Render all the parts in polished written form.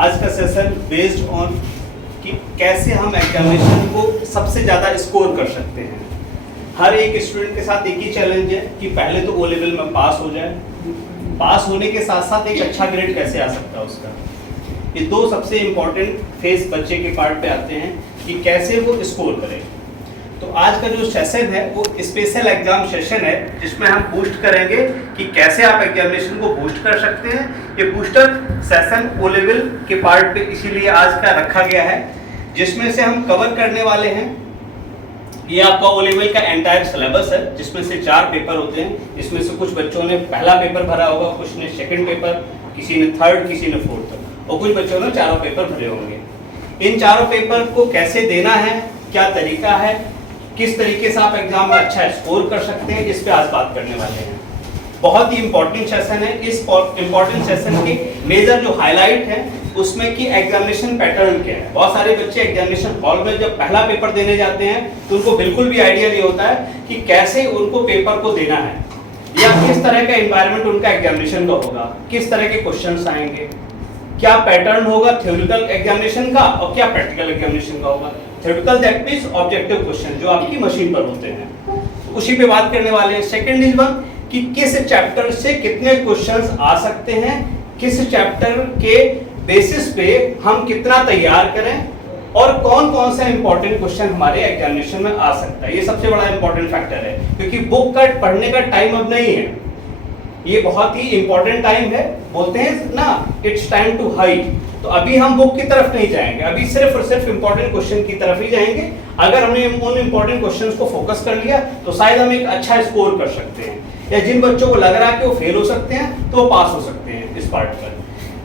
आज का session based on कि कैसे हम एग्जामिनेशन को सबसे ज़्यादा स्कोर कर सकते हैं। हर एक स्टूडेंट के साथ एक ही चैलेंज है कि पहले तो ओ लेवल में पास हो जाए, पास होने के साथ साथ एक अच्छा ग्रेड कैसे आ सकता है उसका। ये दो सबसे इम्पोर्टेंट फेस बच्चे के पार्ट पे आते हैं कि कैसे वो स्कोर करें। तो आज का जो सेशन है वो स्पेशल एग्जाम सेशन है, जिसमें हम बूस्ट करेंगे कि कैसे आप एग्जामिनेशन को बूस्ट कर सकते हैं। ये बूस्टर सेशन ओ लेवल के पार्ट पे इसीलिए आज का रखा गया है, जिसमें से हम कवर करने वाले हैं। ये आपका ओ लेवल का एंटायर सिलेबस है, जिसमें से 4 पेपर होते हैं। इसमें से कुछ बच्चों ने पहला पेपर भरा होगा, कुछ ने सेकंड पेपर, किसी ने थर्ड, किसी ने फोर्थ, और कुछ बच्चों ने चारों पेपर भरे होंगे। इन चारों पेपर को कैसे देना है, क्या तरीका है, किस तरीके से आप एग्जाम में अच्छा स्कोर कर सकते हैं, इस पे आज बात करने वाले हैं। बहुत ही इंपॉर्टेंट सेशन है। इस इंपॉर्टेंट सेशन की मेजर जो हाईलाइट है उसमें कि एग्जामिनेशन पैटर्न क्या है। बहुत सारे बच्चे एग्जामिनेशन हॉल में जब पहला पेपर देने जाते हैं तो उनको बिल्कुल भी आइडिया नहीं होता है कि कैसे उनको पेपर को देना है, या किस तरह का एनवायरनमेंट उनका एग्जामिनेशन का होगा, किस तरह के क्वेश्चंस आएंगे, क्या पैटर्न होगा थ्योरेटिकल एग्जामिनेशन का और क्या प्रैक्टिकल एग्जामिनेशन का होगा। Theoretical that means objective question जो आपकी मशीन पर होते हैं, उसी पे बात करने वाले हैं। सेकंड इज वन कि किस चैप्टर से कितने क्वेश्चंस आ सकते हैं, किस चैप्टर के बेसिस पे हम कितना तैयार करें, और कौन कौन सा इंपॉर्टेंट क्वेश्चन हमारे एग्जामिनेशन में आ सकता है। ये सबसे बड़ा इंपॉर्टेंट फैक्टर है, क्योंकि बुक का पढ़ने का टाइम अब नहीं है, ये बहुत ही इंपॉर्टेंट टाइम है। बोलते हैं ना, इट्स टाइम टू हाइड। तो अभी हम बुक की तरफ नहीं जाएंगे, अभी सिर्फ और सिर्फ इंपॉर्टेंट क्वेश्चन की तरफ ही जाएंगे। अगर हमने उन इंपॉर्टेंट क्वेश्चंस को फोकस कर लिया तो शायद हम एक अच्छा स्कोर कर सकते हैं, या जिन बच्चों को लग रहा है कि वो फेल हो सकते हैं तो वो पास हो सकते हैं इस पार्ट पर।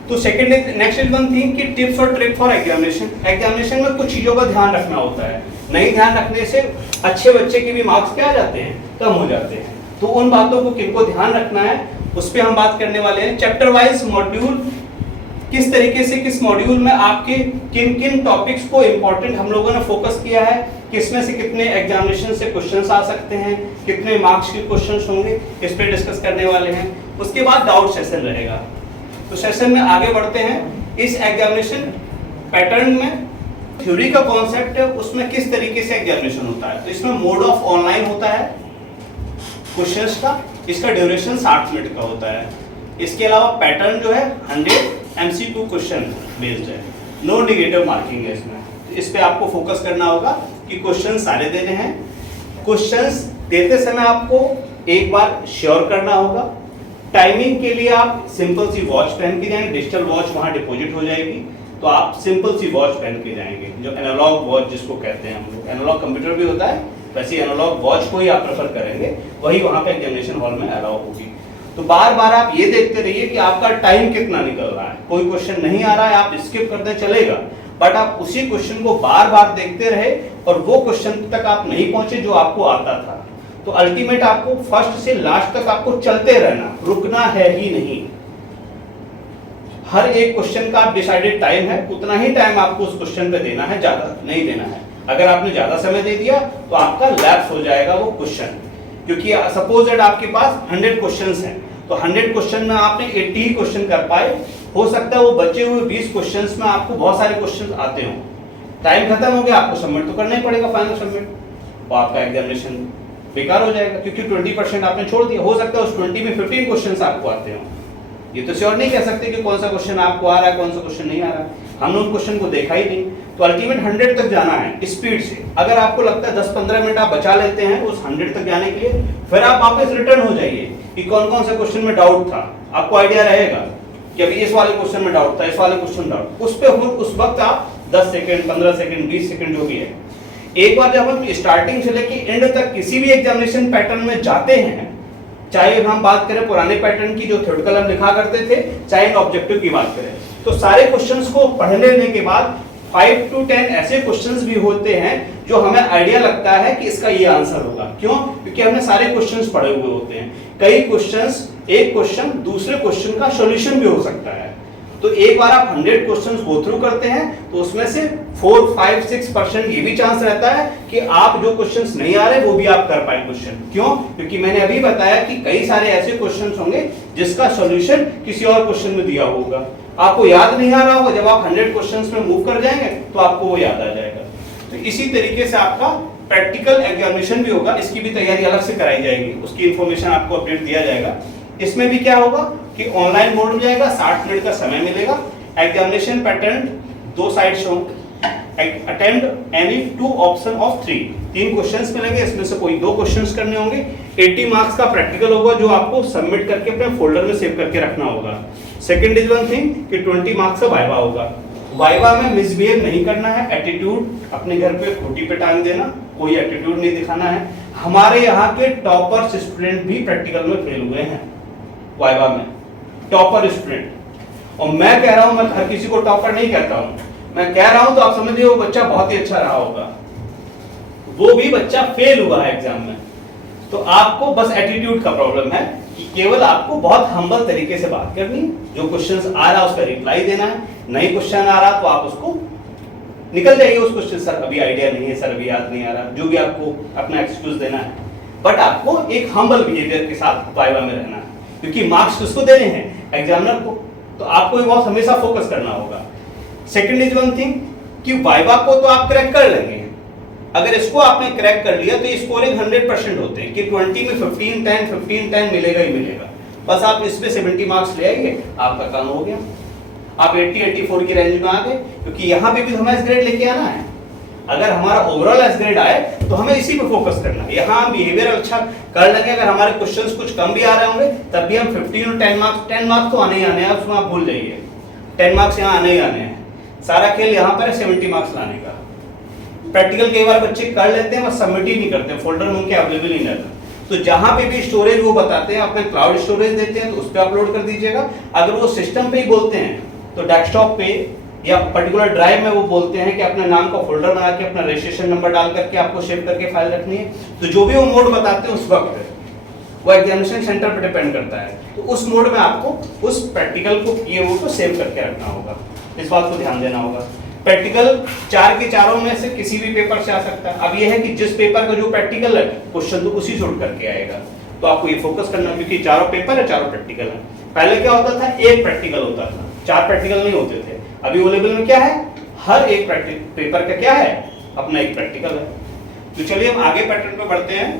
तो second next is one thing कि टिप्स और ट्रिक फॉर एग्जामिनेशन। एग्जामिनेशन में कुछ चीजों का ध्यान रखना होता है, नहीं ध्यान रखने से अच्छे बच्चे के भी मार्क्स क्या आ जाते हैं, कम हो जाते हैं। तो उन बातों को किनको ध्यान रखना है उस पर हम बात करने वाले हैं। चैप्टर वाइज मॉड्यूल, किस तरीके से किस मॉड्यूल में आपके किन किन टॉपिक्स को इंपॉर्टेंट हम लोगों ने फोकस किया है, किसमें से कितने एग्जामिनेशन से क्वेश्चंस आ सकते हैं, कितने मार्क्स के क्वेश्चंस होंगे, इस पे डिस्कस करने वाले हैं। उसके बाद डाउट सेशन रहेगा। तो सेशन में आगे बढ़ते हैं। इस एग्जामिनेशन पैटर्न में थ्योरी का कॉन्सेप्ट है, उसमें किस तरीके से एग्जामिनेशन होता है। तो इसमें मोड ऑफ ऑनलाइन होता है क्वेश्चंस का, इसका ड्यूरेशन 60 मिनट का होता है। इसके अलावा पैटर्न जो है 100 MCQ क्वेश्चन बेस्ड है, नो नेगेटिव मार्किंग है इसमें। तो इस पे आपको फोकस करना होगा कि क्वेश्चन सारे देने हैं। क्वेश्चंस देते समय आपको एक बार श्योर करना होगा। टाइमिंग के लिए आप सिंपल सी वॉच पहन के जाएंगे, डिजिटल वॉच वहां डिपॉजिट हो जाएगी, तो आप सिंपल सी वॉच पहन के जाएंगे, जो एनालॉग वॉच जिसको कहते हैं हम लोग। एनालॉग कंप्यूटर भी होता है, वैसे एनालॉग वॉच को ही आप प्रेफर करेंगे, वही वहां पे एग्जामिनेशन हॉल में अलाउ होगी। तो बार बार आप ये देखते रहिए कि आपका टाइम कितना निकल रहा है। कोई क्वेश्चन नहीं आ रहा है आप स्किप कर दे चलेगा, बट आप उसी क्वेश्चन को बार बार देखते रहे और वो क्वेश्चन तक आप नहीं पहुंचे जो आपको आता था। तो अल्टीमेट आपको फर्स्ट से लास्ट तक आपको चलते रहना, रुकना है ही नहीं। हर एक क्वेश्चन का आप डिसाइडेड टाइम है, उतना ही टाइम आपको उस क्वेश्चन पे देना है, ज्यादा नहीं देना है। अगर आपने ज्यादा समय दे दिया तो आपका लैप्स हो जाएगा वो क्वेश्चन, क्योंकि सपोज दैट आपके पास 100 क्वेश्चंस हैं, तो 100 क्वेश्चन में आपने 80 ही क्वेश्चन कर पाए। हो सकता है वो बचे हुए 20 क्वेश्चंस में आपको बहुत सारे क्वेश्चंस आते हों, टाइम खत्म हो गया, आपको सबमिट तो करना ही पड़ेगा फाइनल सबमिट, और आपका एग्जामिनेशन बेकार हो जाएगा, क्योंकि 20% आपने छोड़ दिया। हो सकता है उस 20 में 15 क्वेश्चंस आपको आते हों। ये तो श्योर नहीं कह सकते कि कौन सा क्वेश्चन आपको आ रहा है, कौन सा क्वेश्चन नहीं आ रहा है। हमने उन क्वेश्चन को देखा ही नहीं। तो अल्टीमेट 100 तक जाना है स्पीड से। अगर आपको लगता है 10-15 मिनट आप बचा लेते हैं उस 100 तक जाने के लिए, फिर आप वापस रिटर्न हो जाइए कि कौन कौन से क्वेश्चन में डाउट था। आपको आइडिया रहेगा कि अभी इस वाले क्वेश्चन में डाउट था, इस वाले क्वेश्चन डाउट, उस पे उस वक्त आप 10 सेकंड, 15 सेकंड, 20 सेकंड जो भी है। एक बार जब हम स्टार्टिंग से लेकर एंड तक किसी भी एग्जामिनेशन पैटर्न में जाते हैं, चाहे हम बात करें पुराने पैटर्न की जो थ्योरेटिकल हम लिखा करते थे, चाहे ऑब्जेक्टिव की बात करें, तो सारे क्वेश्चंस को पढ़ लेने के बाद 5 to 10 ऐसे क्वेश्चंस भी होते हैं जो हमें आइडिया लगता है कि इसका ये आंसर होगा। क्यों? क्योंकि हमने सारे क्वेश्चंस पढ़े हुए होते हैं। कई क्वेश्चंस, एक क्वेश्चन दूसरे क्वेश्चन का सॉल्यूशन भी हो सकता है। तो एक बार आप 100 क्वेश्चंस गो थ्रू करते हैं तो उसमें से 4, 5, 6% ये भी चांस रहता है कि आप जो क्वेश्चंस नहीं आ रहे वो भी आप कर पाए क्वेश्चन। क्यों? क्योंकि मैंने अभी बताया कि कई सारे ऐसे क्वेश्चंस होंगे जिसका सॉल्यूशन किसी और क्वेश्चन में दिया होगा। आपको याद नहीं आ रहा होगा, जब आप 100 क्वेश्चंस में मूव कर जाएंगे तो आपको वो याद आ जाएगा। तो इसी तरीके से आपका प्रैक्टिकल एग्जामिनेशन भी होगा, इसकी भी तैयारी अलग से कराई जाएगी, उसकी इंफॉर्मेशन आपको अपडेट दिया जाएगा। इसमें भी क्या होगा कि ऑनलाइन मोड में जाएगा, 60 मिनट का समय मिलेगा। एग्जामिनेशन पैटर्न 2 साइड्स होंगे, attempt any 2 option of 3 questions मिलेंगे, इसमें से कोई 2 क्वेश्चंस करने होंगे। 80 मार्क्स का प्रैक्टिकल होगा जो आपको सबमिट करके अपने फोल्डर में सेव करके रखना होगा। सेकंड इज वन थिंग कि 20 मार्क्स का वाइवा होगा। वाइवा में मिसबिहेव नहीं करना है, एटीट्यूड अपने घर पे खूंटी पे टांग देना, कोई एटीट्यूड नहीं दिखाना है। हमारे यहाँ के टॉपर्स स्टूडेंट भी प्रैक्टिकल में फेल हुए हैं वाइवा में, टॉपर स्टूडेंट। और मैं कह रहा हूं, मैं हर किसी को टॉपर नहीं कहता हूं, मैं कह रहा हूं तो आप समझिए वो बच्चा बहुत ही अच्छा रहा होगा, वो भी बच्चा फेल हुआ है एग्जाम में। तो आपको बस एटीट्यूड का प्रॉब्लम है कि केवल आपको बहुत हम्बल तरीके से बात करनी, जो क्वेश्चंस आ रहा है उसका रिप्लाई देना है। नई क्वेश्चन आ रहा तो आप उसको निकल जाइए उस क्वेश्चन, सर अभी आइडिया नहीं है, सर अभी याद नहीं आ रहा, जो भी आपको अपना एक्सक्यूज देना है। बट आपको एक हम्बल बिहेवियर के साथ वाइवा में रहना है, क्योंकि मार्क्स किसको देने हैं, एग्जामिनर को। तो आपको बहुत हमेशा फोकस करना होगा। सेकंड इज वन थिंग कि वाइवा को तो आप क्रैक कर लेंगे, अगर इसको आपने क्रैक कर लिया तो स्कोरिंग 100% होते हैं कि 20 में 15-10 मिलेगा ही मिलेगा। बस आप इसमें 70 मार्क्स ले आइए, आपका काम हो गया, आप 80-84 की रेंज में आ गए। क्योंकि यहाँ पे भी हमें एस ग्रेड लेके आना है। अगर हमारा ओवरऑल एस ग्रेड आए तो हमें इसी पे फोकस करना है। यहाँ हम बिहेवियर अच्छा कर लेंगे, अगर हमारे क्वेश्चंस कुछ कम भी आ रहे होंगे तब भी हम 15 और 10 मार्क्स तो आने ही आने हैं, उसमें आप भूल जाइए, 10 मार्क्स यहाँ आने ही आने हैं। सारा खेल यहाँ पर है 70 मार्क्स लाने का। प्रैक्टिकल कई बार बच्चे कर लेते हैं, बस सबमिट ही नहीं करते, फोल्डर में उनके अवेलेबल ही नहीं रहता। तो जहां पे भी स्टोरेज वो बताते हैं, अपने क्लाउड स्टोरेज देते हैं तो उस पर अपलोड कर दीजिएगा। अगर वो सिस्टम पे ही बोलते हैं तो डेस्कटॉप पे या पर्टिकुलर ड्राइव में वो बोलते हैं कि अपने नाम का फोल्डर बना के अपना रजिस्ट्रेशन नंबर डाल करके आपको सेव करके फाइल रखनी है। तो जो भी वो मोड बताते हैं उस वक्त वो एग्जामिनेशन सेंटर पर डिपेंड करता है, तो उस मोड में आपको उस प्रैक्टिकल को किए हुए को सेव करके रखना होगा। इस बात को ध्यान देना होगा। प्रैक्टिकल 4 के चारों में से किसी भी पेपर से आ सकता है। अब ये है कि जिस पेपर का जो प्रैक्टिकल है क्वेश्चन तो उसी से उठ करके आएगा, तो आपको ये फोकस करना, क्योंकि चारों पेपर है, चारों प्रैक्टिकल है। पहले क्या होता था, एक प्रैक्टिकल होता था, 4 प्रैक्टिकल नहीं होते थे। अभी वो लेवल में क्या है, हर एक पेपर का क्या है, अपना एक प्रैक्टिकल है। तो चलिए हम आगे पैटर्न पे बढ़ते हैं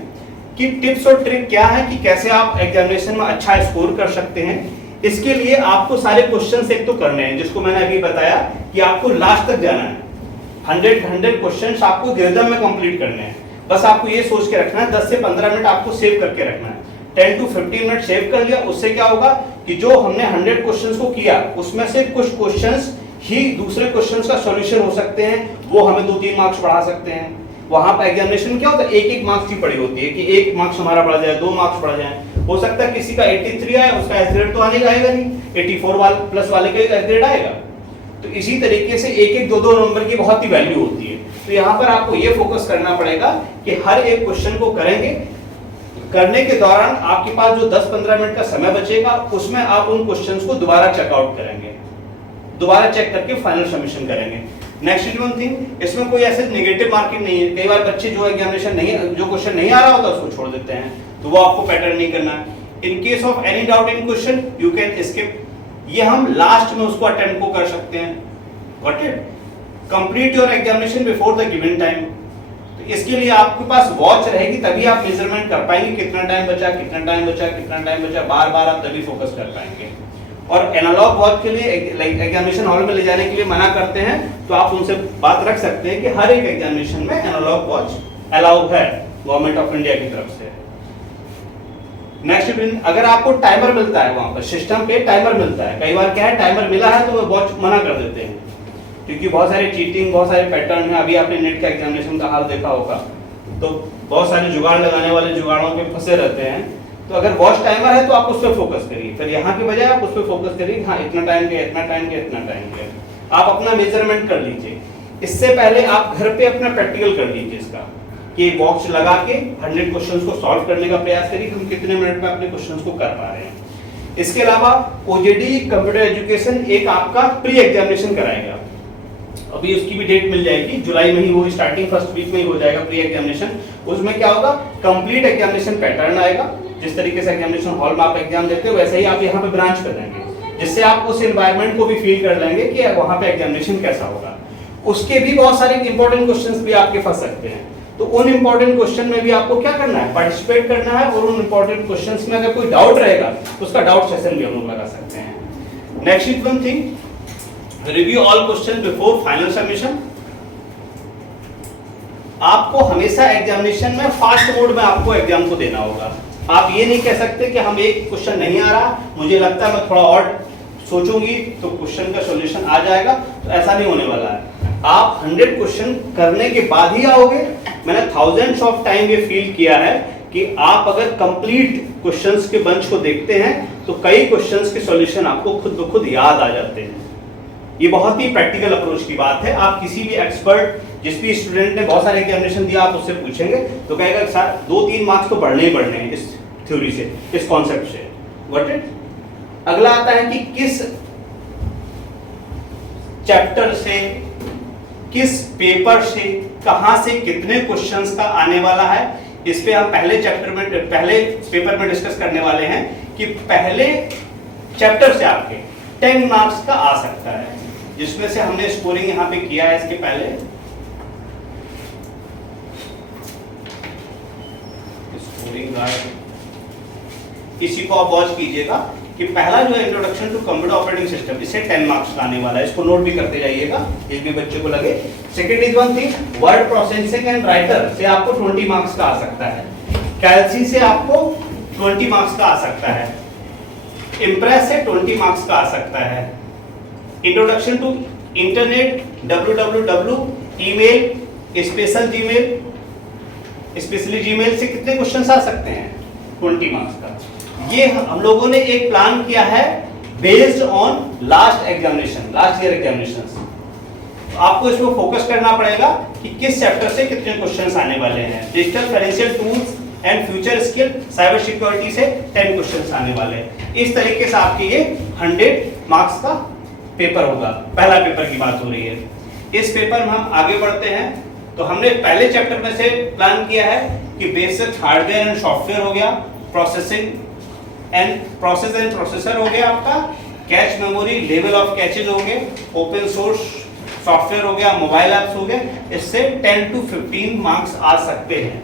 कि टिप्स और ट्रिक क्या है कि कैसे आप एग्जामिनेशन में अच्छा स्कोर कर सकते हैं। इसके लिए आपको सारे क्वेश्चंस एक तो करने हैं, जिसको मैंने अभी बताया कि आपको लास्ट तक जाना है। 100 क्वेश्चंस आपको रिदम में कंप्लीट करने हैं। बस आपको ये सोच के रखना है 10 से 15 मिनट आपको सेव करके रखना है। 10 to 15 मिनट सेव कर लिया, उससे क्या होगा कि जो हमने 100 क्वेश्चंस को किया उसमें से कुछ क्वेश्चंस ही दूसरे क्वेश्चंस का सॉल्यूशन हो सकते हैं, वो हमें 2-3 मार्क्स बढ़ा सकते हैं। वहां पर एग्जामिनेशन क्या होता है, एक मार्क्स की पड़ी होती है कि 1 मार्क्स हमारा बढ़ जाए, 2 मार्क्स बढ़ जाए। हो सकता है किसी का 83 आए, उसका एस ग्रेड तो आने का आएगा नहीं, 84 प्लस वाले का एस ग्रेड आएगा। तो इसी तरीके से 1-1, 2-2 नंबर की बहुत ही वैल्यू होती है। तो यहाँ पर आपको ये फोकस करना पड़ेगा कि हर एक क्वेश्चन को करेंगे, करने के दौरान आपके पास जो 10-15 मिनट का समय बचेगा उसमें आप उन क्वेश्चंस को दोबारा चेकआउट करेंगे, दोबारा चेक करके फाइनल सबमिशन करेंगे। नेक्स्ट इज वन थिंग, इसमें कोई ऐसे नेगेटिव मार्किंग नहीं है। कई बार बच्चे जो एग्जामिनेशन नहीं, जो क्वेश्चन नहीं आ रहा होता उसको छोड़ देते हैं, तो वो आपको पैटर्न नहीं करना है। In case of any doubt in question you can skip, ये हम लास्ट में उसको अटेम्प्ट को कर सकते हैं। Got it? Complete your examination before the given time. तो इसके लिए आपके पास वॉच रहेगी, तभी आप मेजरमेंट कर पाएंगे कितना टाइम बचा, कितना टाइम बचा, कितना टाइम बचा, बार बार आप तभी फोकस कर पाएंगे। और एनालॉग वॉच के लिए एग्जामिनेशन हॉल में ले जाने के लिए मना करते हैं, तो आप उनसे बात रख सकते हैं कि हर एक एग्जामिनेशन में एनालॉग वॉच अलाउ है गवर्नमेंट ऑफ इंडिया की तरफ से। नेक्स्ट, अगर आपको टाइमर मिलता है, वहां पर सिस्टम पे टाइमर मिलता है, कई बार क्या है टाइमर मिला है तो वो वॉच मना कर देते हैं, क्योंकि बहुत सारी चीटिंग, बहुत सारे पैटर्न है। अभी आपने नेट का एग्जामिनेशन का हाल देखा होगा, तो बहुत सारे जुगाड़ लगाने वाले जुगाड़ों पे फंसे रहते हैं। तो अगर वॉच टाइमर है तो आप उस पर फोकस करिए, फिर यहाँ के बजाय आप उस पर फोकस करिए, हाँ इतना टाइम के, इतना टाइम के, इतना टाइम के, आप अपना मेजरमेंट कर लीजिए। इससे पहले आप घर पे अपना प्रैक्टिकल कर लीजिए इसका, कि वॉच लगा के 100 क्वेश्चंस को सॉल्व करने का प्रयास करिए, हम कितने मिनट में अपने क्वेश्चंस को कर पा रहे हैं। इसके अलावा ओजेडी कंप्यूटर एजुकेशन एक आपका प्री एग्जामिनेशन कराएगा, अभी उसकी भी डेट मिल जाएगी, जुलाई में ही वो स्टार्टिंग फर्स्ट वीक में ही हो जाएगा प्री एग्जामिनेशन। उसमें क्या होगा, कंप्लीट एग्जामिनेशन पैटर्न आएगा, जिस तरीके से एग्जामिनेशन हॉल में आप एग्जाम देते हो वैसे ही आप यहाँ पे ब्रांच कर देंगे। जिससे आप उस एनवायरनमेंट को भी फील कर लेंगे कि वहां पे एग्जामिनेशन कैसा होगा। उसके भी बहुत सारे इंपॉर्टेंट क्वेश्चंस भी आपके फंस सकते हैं, तो उन इंपॉर्टेंट क्वेश्चन में भी आपको क्या करना है, पार्टिसिपेट करना है, और उन इंपॉर्टेंट क्वेश्चंस में अगर कोई डाउट रहेगा तो उसका डाउट सेशन भी हम लोग लगा सकते हैं। Next is one thing, review all question before final submission. आपको हमेशा एग्जामिनेशन में फास्ट मोड में आपको एग्जाम को देना होगा। आप ये नहीं कह सकते कि हम एक क्वेश्चन नहीं आ रहा, मुझे लगता है मैं थोड़ा और सोचूंगी तो क्वेश्चन का सॉल्यूशन आ जाएगा, तो ऐसा नहीं होने वाला है। आप 100 क्वेश्चन करने के बाद ही आओगे। मैंने थाउजेंड्स ऑफ टाइम ये फील किया है कि आप अगर कंप्लीट क्वेश्चंस के बंच को देखते हैं तो कई क्वेश्चंस के सॉल्यूशन आपको खुद ब खुद याद आ जाते हैं। ये बहुत ही प्रैक्टिकल अप्रोच की बात है। आप किसी भी एक्सपर्ट, जिस भी स्टूडेंट ने बहुत सारे एग्जामिनेशन दिया, आप उससे पूछेंगे तो कहेगा सर 2-3 मार्क्स तो बढ़ने ही बढ़ने हैं इस थ्योरी से, इस कॉन्सेप्ट से। Got it? अगला आता है कि किस चैप्टर से, किस पेपर से, कहां से कितने क्वेश्चंस का आने वाला है। इस पे हम पहले पेपर में डिस्कस करने वाले हैं कि पहले चैप्टर से आपके 10 मार्क्स का आ सकता है, जिसमें से हमने स्कोरिंग यहां पे किया है इसके पहले। इसी को आप वॉच कीजिएगा कि पहला जो है introduction to computer operating system, इससे 10 मार्क्स का आने वाला है, इसको नोट भी करते जाइएगा, एक भी बच्चे को लगे। Second is one thing, word processing and writer से आपको 20 मार्क्स का आ सकता है। कैल्सी से आपको 20 मार्क्स का आ सकता है। इम्प्रेस से 20 मार्क्स का आ सकता है। Introduction to internet, www, email, special Gmail, specially Gmail से कितने क्वेश्चंस आ सकते हैं? 20 मार्क्स का। ये हम लोगों ने एक प्लान किया है based on last examination, last year examinations. तो आपको इसमें फोकस करना पड़ेगा कि किस चैप्टर से कितने क्वेश्चंस आने वाले हैं। Digital financial tools and future skill, cyber security से 10 क्वेश्चंस आने वाले हैं। इस तरीके से आपके ये 100 मार्क्स का पेपर होगा। पहला पेपर की बात हो रही है। इस पेपर में हम आगे बढ़ते हैं तो हमने पहले चैप्टर में से प्लान किया है कि बेसिक हार्डवेयर एंड सॉफ्टवेयर हो गया, प्रोसेसिंग एंड प्रोसेसर हो गया आपका, cache memory, level of catches हो गए, ओपन सोर्स सॉफ्टवेयर हो गया, मोबाइल ऐप्स हो गए। इससे 10 to 15 मार्क्स आ सकते हैं।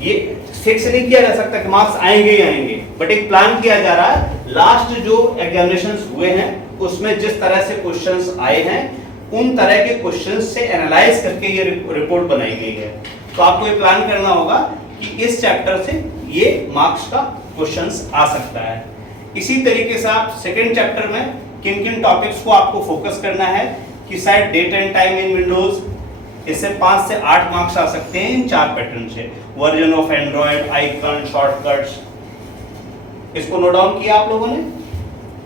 ये फिक्स नहीं किया जा सकता कि मार्क्स आएंगे ही आएंगे, बट एक प्लान किया जा रहा है। लास्ट जो एग्जामिनेशंस हुए हैं उसमें जिस तरह से क्वेश्चंस आए हैं उन तरह के क्वेश्चंस से एनालाइज करके ये रिपोर्ट बनाई गई है। तो आपको ये प्लान करना होगा कि इस चैप्टर से ये मार्क्स का क्वेश्चंस आ सकता है। इसी तरीके से आप सेकंड चैप्टर में किन किन टॉपिक्स को आपको फोकस करना है कि शायद date and time in Windows, इससे 5 से 8 मार्क्स आ सकते हैं इन 4 पैटर्न से। Version of Android, icon, shortcuts, इसको नोट डाउन किया आप लोगों ने?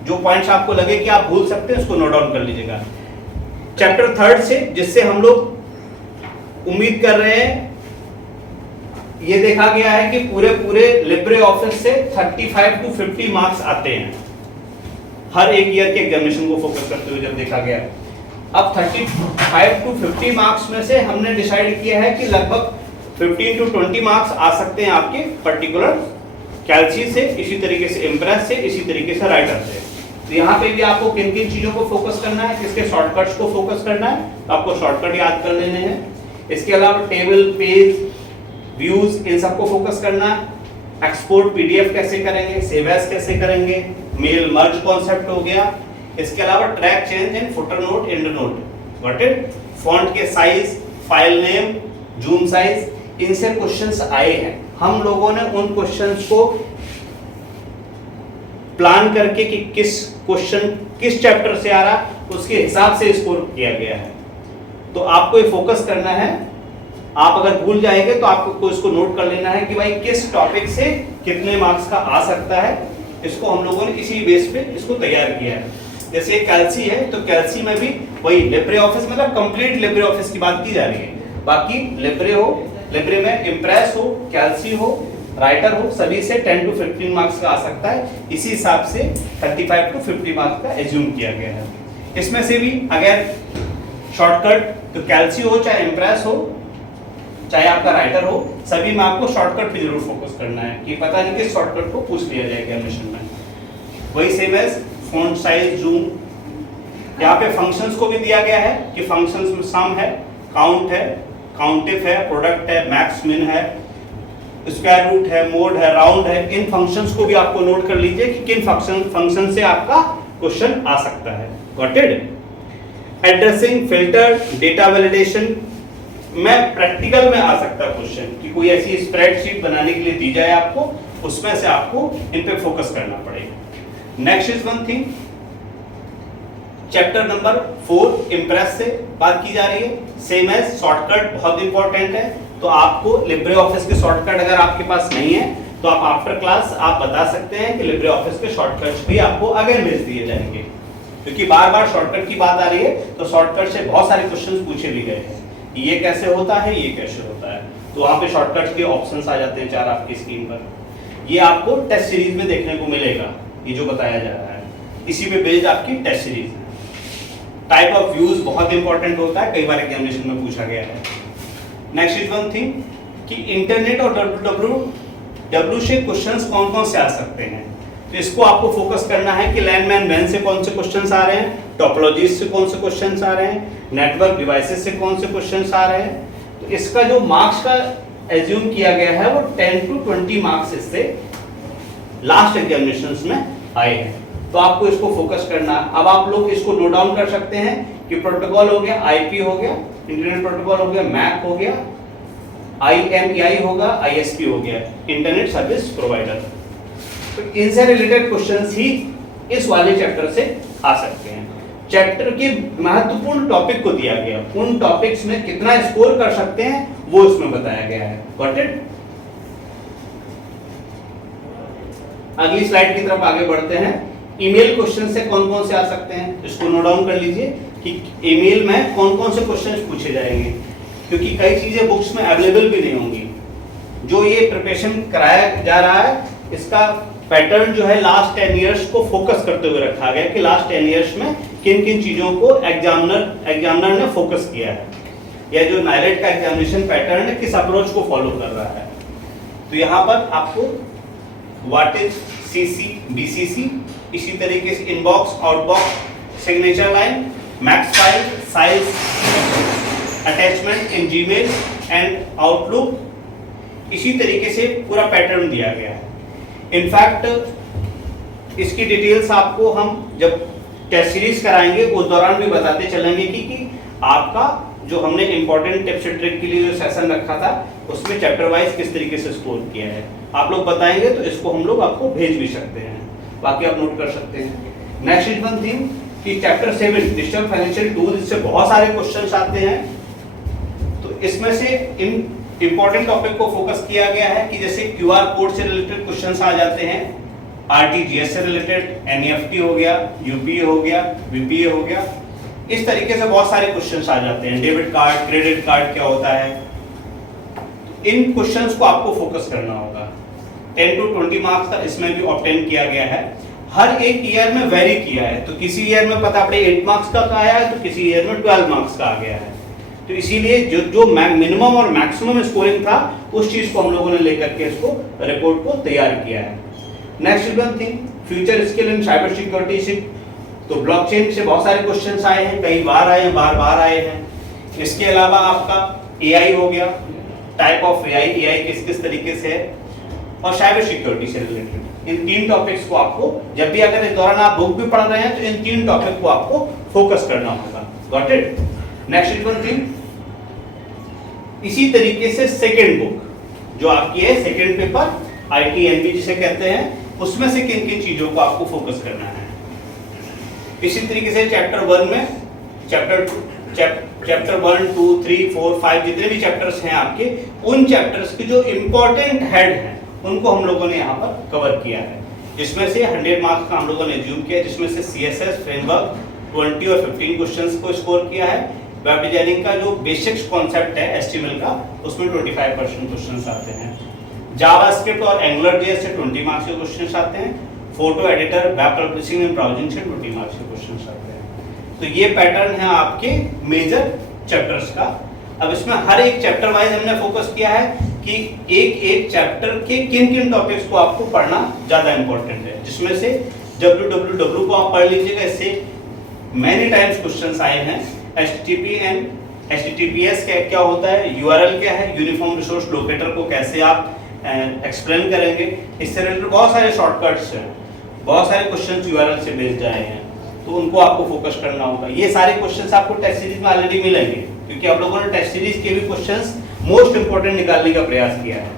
जो पॉइंट्स आपको लगे कि आप भूल सकते हैं उसको नोट डाउन कर लीजिएगा। चैप्टर 3 से, जिससे हम लोग उम्मीद कर रहे हैं, ये देखा गया है कि पूरे लिब्रे ऑफिस से 35 to 50 मार्क्स आते हैं हर एक ईयर के एग्जामिनेशन को फोकस करते हुए जब देखा गया। अब 35 to 50 मार्क्स में से हमने डिसाइड किया है कि लगभग 15 to 20 मार्क्स आ सकते हैं आपके पर्टिकुलर कैल्सी से, इसी तरीके से इम्प्रेस से, इसी तरीके से राइटर से। तो यहाँ पे भी आपको किन किन चीजों को फोकस करना है, किसके शॉर्टकट्स को फोकस करना है, तो आपको शॉर्टकट याद कर लेने हैं। इसके अलावा टेबल, पेज, व्यूज, इन सबको फोकस करना है। एक्सपोर्ट पीडीएफ कैसे करेंगे, सेव एज कैसे करेंगे, मेल मर्ज कॉन्सेप्ट हो गया। इसके अलावा track change in footer note, end note, got it. Font के size, file name, zoom size, इनसे क्वेश्चंस आए हैं। हम लोगों ने उन क्वेश्चंस को प्लान करके कि किस क्वेश्चन किस चैप्टर से आ रहा उसके हिसाब से स्कोर किया गया है। तो आपको ये फोकस करना है। आप अगर भूल जाएंगे तो आपको इसको नोट कर लेना है कि भाई किस टॉपिक से कितने मार्क्स का आ सकता है। इसको हम लोगों ने इसी बेस पे इसको तैयार किया है। जैसे कैल्सी है तो कैल्सी में भी वही लिब्रे ऑफिस, मतलब कंप्लीट लिब्रे ऑफिस की बात की जा रही है। बाकी लिब्रे हो, लिब्रे में इम्प्रेस हो, कैल्सी हो, राइटर हो, सभी से 10 to 15 मार्क्स का आ सकता है। इसी हिसाब से 35 to 50 मार्क्स का एज्यूम किया गया है। इसमें से भी अगर शॉर्टकट तो कैल्सी हो, चाहे इम्प्रेस हो, चाहे आपका राइटर हो, सभी में आपको शॉर्टकट पे जरूर फोकस करना है कि पता नहीं किस शॉर्टकट को पूछ लिया जाए एग्जामिनेशन में। वही same as font size, zoom. यहाँ पे फंक्शंस को भी दिया गया है कि फंक्शंस में सम है, काउंट है, काउंटिव है, प्रोडक्ट है, मैक्स मिन है, स्क्वायर रूट है, मोड है, राउंड है। इन फंक्शंस को भी आपको नोट कर लीजिए कि किन फंक्शन से आपका क्वेश्चन आ सकता है। Got it? Addressing, filter, data validation में प्रैक्टिकल में आ सकता है क्वेश्चन कि कोई ऐसी स्प्रेडशीट बनाने के लिए दी जाए आपको, उसमें से आपको इन पे फोकस करना पड़ेगा। Next is one thing, chapter number 4 impress से बात की जा रही है। सेम एज शॉर्टकट बहुत इंपॉर्टेंट है, तो आपको लिब्रे ऑफिस के शॉर्टकट अगर आपके पास नहीं है तो आप आफ्टर क्लास आप बता सकते हैं कि लिब्रे ऑफिस के शॉर्टकट्स भी आपको अगेन भेज दिए जाएंगे, क्योंकि बार बार शॉर्टकट की बात आ रही है तो शॉर्टकट से बहुत सारे क्वेश्चंस पूछे भी गए हैं, ये कैसे होता है, ये कैसे होता है, तो वहां पे शॉर्टकट्स के ऑप्शंस आ जाते हैं 4 आपकी स्क्रीन पर। ये आपको टेस्ट सीरीज में देखने को मिलेगा, ये जो बताया जा रहा है इसी पे बेस्ड आपकी टेस्ट सीरीज है। टाइप ऑफ व्यूज बहुत इंपॉर्टेंट होता है, कई बार एग्जामिनेशन में पूछा गया है। नेक्स्ट इज वन थिंग कि इंटरनेट और डब्ल्यू से क्वेश्चंस कौन कौन से आ सकते हैं, तो इसको आपको फोकस करना है कि लैंडमैन वैन से कौन से क्वेश्चंस आ रहे हैं, टोपोलॉजीज से कौन से क्वेश्चंस आ रहे हैं, नेटवर्क डिवाइसेस से कौन से क्वेश्चंस आ रहे हैं। तो इसका जो मार्क्स का एज्यूम किया गया है वो 10 to 20 मार्क्स इससे लास्ट एग्जामिनेशंस में आए हैं, तो आपको इसको फोकस करना। अब आप लोग इसको नोट डाउन कर सकते हैं कि प्रोटोकॉल हो गया, आईपी हो गया, इंटरनेट प्रोटोकॉल हो गया, मैक हो गया, IMEI होगा, ISP हो गया, इंटरनेट सर्विस प्रोवाइडर। तो इनसे रिलेटेड क्वेश्चंस ही इस वाले चैप्टर से आ सकते हैं। चैप्टर के महत्वपूर्ण टॉपिक को दिया गया, उन टॉपिक्स में कितना स्कोर कर सकते हैं वो इसमें बताया गया है। Got it? अगली स्लाइड की तरफ आगे बढ़ते हैं। ईमेल क्वेश्चन से कौन कौन से आ सकते हैं, इसको नोट डाउन कर लीजिए कि ईमेल में कौन कौन से क्वेश्चंस पूछे जाएंगे, क्योंकि कई चीजें बुक्स में अवेलेबल भी नहीं होंगी। जो ये प्रिपरेशन कराया जा रहा है इसका पैटर्न जो है लास्ट 10 इयर्स को फोकस करते हुए रखा गया कि लास्ट 10 इयर्स में किन किन चीजों को एग्जामिनर ने फोकस किया है, या जो नाइलेट का एग्जामिनेशन पैटर्न है किस अप्रोच को फॉलो कर रहा है। तो यहाँ पर आपको व्हाट इज CC, BCC, इसी तरीके से inbox, outbox, signature line, max file, size, attachment in Gmail and outlook, इसी तरीके से पूरा पैटर्न दिया गया है। इनफैक्ट इसकी डिटेल्स आपको हम जब टेस्ट सीरीज कराएंगे उस दौरान भी बताते चलेंगे कि आपका जो हमने इंपॉर्टेंट टिप्स एंड ट्रिक के लिए जो सेशन रखा था उसमें चैप्टर वाइज किस तरीके से स्कोर किया है आप लोग बताएंगे, तो इसको हम लोग आपको भेज भी सकते हैं, बाकी आप नोट कर सकते हैं। नेक्स्ट इज वन थिंग कि चैप्टर 7 डिजिटल फाइनेंशियल टूल, इससे बहुत सारे क्वेश्चंस आते हैं, तो इसमें से इन इंपॉर्टेंट टॉपिक को फोकस किया गया है कि जैसे QR कोड से रिलेटेड क्वेश्चंस आ जाते हैं, RTGS से रिलेटेड, NEFT हो गया, UPA हो गया, VPA हो गया, इस तरीके से बहुत सारे क्वेश्चंस आ जाते हैं। डेबिट कार्ड, क्रेडिट कार्ड क्या होता है, इन क्वेश्चंस को आपको फोकस करना होगा। 10 to 20 मार्क्स का इसमें भी ऑब्टेन किया गया है। हर एक ईयर में वेरी किया है, तो किसी ईयर में पता पड़े 8 मार्क्स का आया है तो किसी ईयर में 12 मार्क्स का आ गया है, तो इसीलिए जो मिनिमम और मैक्सिमम स्कोरिंग था उस चीज को हम लोगों ने लेकर के इसको रिपोर्ट को तैयार किया है। Next one thing, future skill in cyber security, तो ब्लॉकचेन से बहुत सारे क्वेश्चंस आए हैं, कई बार आए हैं, बार आए हैं। इसके अलावा आपका AI हो गया, टाइप ऑफ AI किस किस तरीके से है, और साइबर सिक्योरिटी से रिलेटेड इन 3 टॉपिक्स को आपको जब भी अगर इस दौरान आप बुक भी पढ़ रहे हैं तो इन 3 टॉपिक को आपको फोकस करना होगा। Got it? Next one thing, इसी तरीके से सेकेंड बुक जो आपकी है, सेकेंड पेपर ITNB जिसे कहते हैं, उसमें से किन किन चीजों को आपको फोकस करना है। इसी तरीके से चैप्टर 1 में चैप्टर 1, 2, 3, 4, 5 जितने भी चैप्टर्स हैं आपके, उन चैप्टर्स के जो इंपॉर्टेंट हेड हैं उनको हम लोगों ने यहाँ पर कवर किया है, जिसमें से 100 मार्क्स का हम लोगों ने जूम किया, जिसमें से CSS फ्रेमवर्क 20 और 15 क्वेश्चंस को स्कोर किया है। वेब डिजाइनिंग का जो बेसिक्स कॉन्सेप्ट है HTML का, उसमें 25% क्वेश्चंस आते हैं। जावास्क्रिप्ट और एंगुलर.js से 20 मार्क्स के क्वेश्चंस आते हैं। Photo editor, web publishing and browsing से 20 मार्क्स के क्वेश्चंस आते हैं। तो ये पैटर्न है आपके मेजर चैप्टर्स का। अब इसमें हर एक चैप्टर वाइज हमने फोकस किया है कि एक एक चैप्टर के किन किन टॉपिक्स को आपको पढ़ना ज्यादा इंपॉर्टेंट है, जिसमें से www को आप पढ़ लीजिएगा, इससे मैनी टाइम्स क्वेश्चंस आए हैं। HTTP एंड HTTPS क्या होता है, URL क्या है, यूनिफॉर्म रिसोर्स लोकेटर को कैसे आप एक्सप्लेन करेंगे, इससे रिलेटेड बहुत सारे शॉर्टकट्स हैं, बहुत सारे क्वेश्चंस URL से बेस्ड आए हैं, तो उनको आपको फोकस करना होगा। ये सारे क्वेश्चंस आपको टेस्ट सीरीज में ऑलरेडी मिलेंगे, क्योंकि आप लोगों ने टेस्ट सीरीज के भी क्वेश्चंस मोस्ट इंपोर्टेंट निकालने का प्रयास किया है।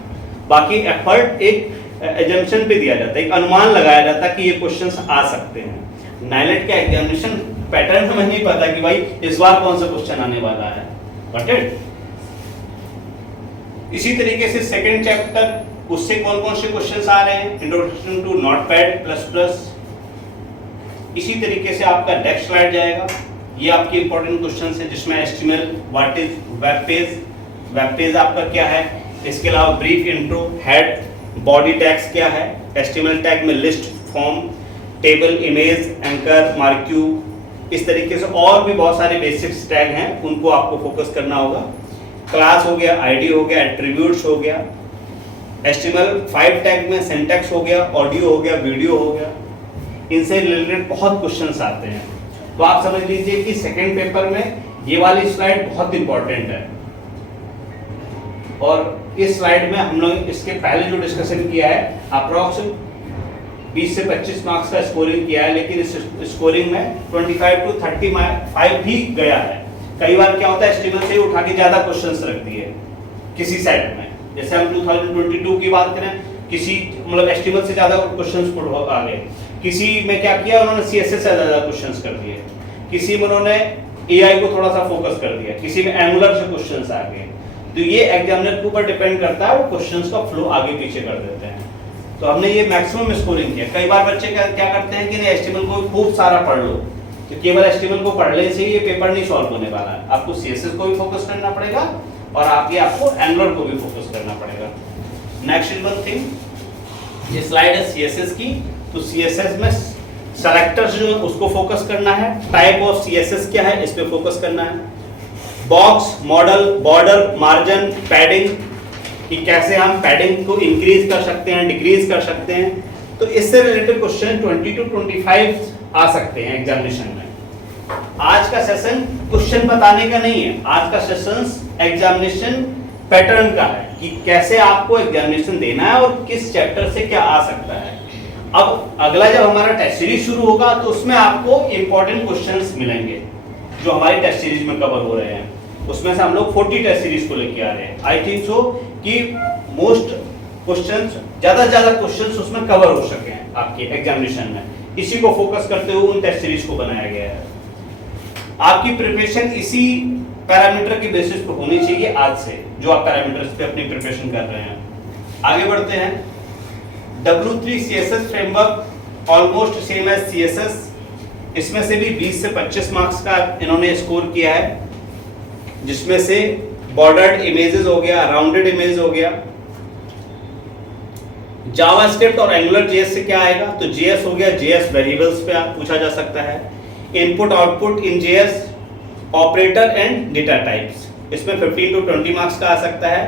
बाकी एफर्ट एक एजम्पशन पे दिया जाता है, एक अनुमान लगाया जाता है कि ये क्वेश्चंस आ सकते हैं। नाइलेट का एग्जामिनेशन पैटर्न हमें नहीं पता कि भाई इस बार कौन सा क्वेश्चन आने वाला है, गॉट इट। इसी तरीके से सेकंड चैप्टर, उससे कौन कौन से क्वेश्चंस आ रहे हैं, इंट्रोडक्शन टू नोटपैड++। इसी तरीके से आपका नेक्स्ट स्लाइड जाएगा, ये आपके इंपॉर्टेंट क्वेश्चंस हैं, जिसमें HTML what is web page, web page आपका क्या है, इसके अलावा brief intro, head, body tags क्या है, HTML टैग में list, form, table, image, anchor, marquee, इस तरीके से और भी बहुत सारे बेसिक्स टैग हैं, उनको आपको फोकस करना होगा। क्लास हो गया, आईडी हो गया, एट्रीब्यूट्स हो गया, HTML5 टैग में सिंटैक्स हो गया, ऑडियो हो गया, वीडियो हो गया, इनसे रिलेटेड बहुत क्वेश्चंस आते हैं। तो आप समझ लीजिए कि सेकंड पेपर में ये वाली स्लाइड बहुत इंपॉर्टेंट है, और इस स्लाइड में हम लोग इसके पहले जो डिस्कशन किया है अप्रॉक्स 20 से 25 मार्क्स का स्कोरिंग किया है, लेकिन इस स्कोरिंग में 25 to 35 भी गया है। कई बार क्या होता है, HTML से उठा के ज्यादा क्वेश्चंस रख दिए किसी सेट में, जैसे हम 2022 की बात करें, किसी मतलब HTML से ज्यादा क्वेश्चंस पुट आ गए, किसी में क्या किया उन्होंने CSS से ज्यादा क्वेश्चंस कर दिए, किसी में उन्होंने AI को थोड़ा सा फोकस कर दिया, किसी में एंगुलर से क्वेश्चंस आ गए। तो ये एग्जामिनर के ऊपर डिपेंड करता है, वो क्वेश्चंस का फ्लो आगे पीछे कर देते हैं। तो हमने ये मैक्सिमम स्कोरिंग किया। कई बार बच्चे क्या करते हैं कि नहीं, HTML को खूब सारा पढ़ लो, तो केवल HTML को पढ़ने से ये पेपर नहीं सॉल्व होने वाला है, आपको CSS को भी फोकस करना पड़ेगा और आपको एंगुलर को भी फोकस करना पड़ेगा। नेक्स्ट इज वन थिंग, ये स्लाइड है CSS की, तो CSS में सेलेक्टर्स जो है उसको फोकस करना है, टाइप ऑफ CSS क्या है इस पे फोकस करना है, box, model, border, margin, padding, कि कैसे हम पैडिंग को इंक्रीज कर सकते हैं, डिक्रीज कर सकते हैं। तो इससे रिलेटेड क्वेश्चन 20 to 25 आ सकते हैं एग्जामिनेशन में। आज का सेशन क्वेश्चन बताने का नहीं है, आज का सेशन एग्जामिनेशन पैटर्न का है कि कैसे आपको एग्जामिनेशन देना है और किस चैप्टर से क्या आ सकता है। अब अगला जब हमारा टेस्ट सीरीज शुरू होगा तो उसमें आपको इंपॉर्टेंट क्वेश्चंस मिलेंगे जो हमारी टेस्ट सीरीज में कवर हो रहे हैं। उसमें से हम लोग 40 टेस्ट सीरीज को लेके आ रहे हैं। आई थिंक सो कि मोस्ट क्वेश्चंस, ज्यादा से ज्यादा क्वेश्चंस उसमें कवर हो सके हैं आपके एग्जामिनेशन में, इसी को फोकस करते हुए उन टेस्ट सीरीज को बनाया गया है। आपकी प्रिपरेशन इसी पैरामीटर के बेसिस पर होनी चाहिए आज से, जो आप पैरामीटर्स पे अपनी प्रिपरेशन कर रहे हैं। आगे बढ़ते हैं। W3 CSS framework almost same as CSS, इसमें से भी 20 से 25 मार्क्स का इन्होंने स्कोर किया है, जिसमें से बॉर्डर्ड इमेजेस हो गया, राउंडेड इमेज हो गया। जावास्क्रिप्ट और एंगुलर JS से क्या आएगा, तो JS हो गया, JS वेरिएबल्स पे पूछा जा सकता है। Input output in JS, operator and data types, इसमें 15 to 20 मार्क्स का आ सकता है।